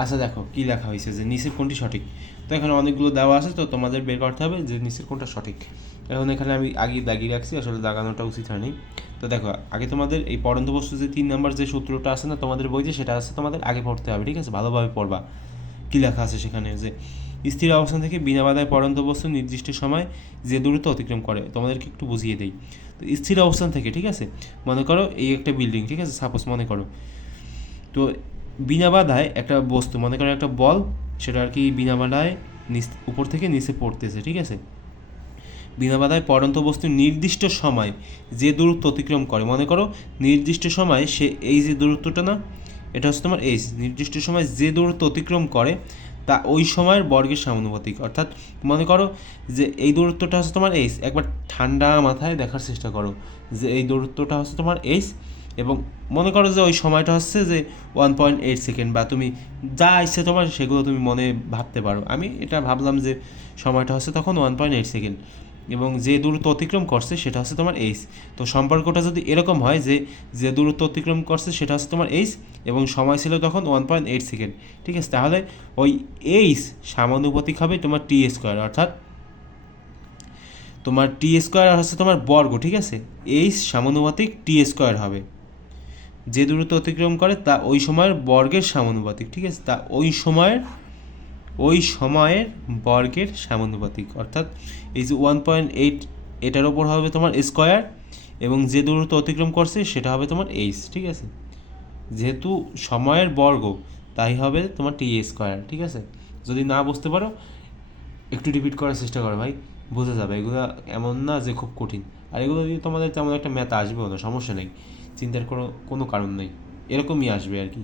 আচ্ছা দেখো কী লেখা হয়েছে যে নিচের কোনটি সঠিক। তো এখানে অনেকগুলো দেওয়া আছে, তো তোমাদের বের করতে হবে যে নিচের কোনটা সঠিক। এখন এখানে আমি আগে দাগিয়ে রাখছি, আসলে দাগানোটা উচিত হয়নি। তো দেখো আগে তোমাদের এই পড়ন্ত বস্তু যে 3 নম্বর যে সূত্রটা আছে না তোমাদের বইতে, সেটা আছে তোমাদের আগে পড়তে হবে, ঠিক আছে? ভালোভাবে পড়বা। কী লেখা আছে সেখানে যে স্থির অবস্থান থেকে বিনা বাধায় পড়ন্ত বস্তু নির্দিষ্ট সময় যে দূরত্ব অতিক্রম করে, তোমাদেরকে একটু বুঝিয়ে দেই। তো স্থির অবস্থান থেকে, ঠিক আছে, মনে করো এই একটা বিল্ডিং, ঠিক আছে, সাপোজ মনে করো। তো বিনা বাধায় একটা বস্তু, মনে করো একটা বল, সেটা আর কি বিনা বাধায় উপর থেকে নিচে পড়তেছে, ঠিক আছে? বিনা বাধায় পড়ন্ত বস্তু নির্দিষ্ট সময় যে দূরত্ব অতিক্রম করে, মনে করো নির্দিষ্ট সময় সে এই যে দূরত্বটা না, এটা হচ্ছে তোমার এইচ, নির্দিষ্ট সময় যে দূরত্ব অতিক্রম করে তা ওই সময়ের বর্গের সমানুপাতিক। অর্থাৎ মনে করো যে এই দূরত্বটা হচ্ছে তোমার এইচ, একবার ঠান্ডা মাথায় দেখার চেষ্টা করো যে এই দূরত্বটা হচ্ছে তোমার এইচ, এবং মনে করো যে ওই সময়টা হচ্ছে যে 1.8 সেকেন্ড, বা তুমি যা ইচ্ছে তোমার সেগুলো তুমি মনে ভাবতে পারো। আমি এটা ভাবলাম যে সময়টা হচ্ছে তখন 1.8 সেকেন্ড, এবং যে দূরত্ব অতিক্রম করছে সেটা হচ্ছে তোমার এইচ। তো সম্পর্কটা যদি এরকম হয় যে যে দূরত্ব অতিক্রম করছে সেটা হচ্ছে তোমার এইচ, এবং সময় ছিল তখন 1.8 সেকেন্ড, ঠিক আছে? তাহলে ওই এইচ সমানুপাতিক হবে তোমার টি স্কোয়ার, অর্থাৎ তোমার টি স্কোয়ার হচ্ছে তোমার বর্গ, ঠিক আছে? এইচ সমানুপাতিক টি স্কোয়ার হবে, যে দূরত্ব অতিক্রম করে তা ওই সময়ের বর্গের সমানুপাতিক, ঠিক আছে? তা ওই সময়ের বর্গের সমানুপাতিক, অর্থাৎ এই যে 1.8, এটার ওপর হবে তোমার স্কোয়ার, এবং যে দূরত্ব অতিক্রম করছে সেটা হবে তোমার এইচ, ঠিক আছে? যেহেতু সময়ের বর্গ, তাই হবে তোমার টি স্কোয়ার, ঠিক আছে? যদি না বুঝতে পারো একটু রিপিট করার চেষ্টা করো ভাই, বোঝা যাবে। এগুলো এমন না যে খুব কঠিন, আর এগুলো দিয়ে তোমাদের তেমন একটা ম্যাথ আসবেও না, সমস্যা নেই, চিন্তার কোনো কারণ নেই, এরকমই আসবে আর কি।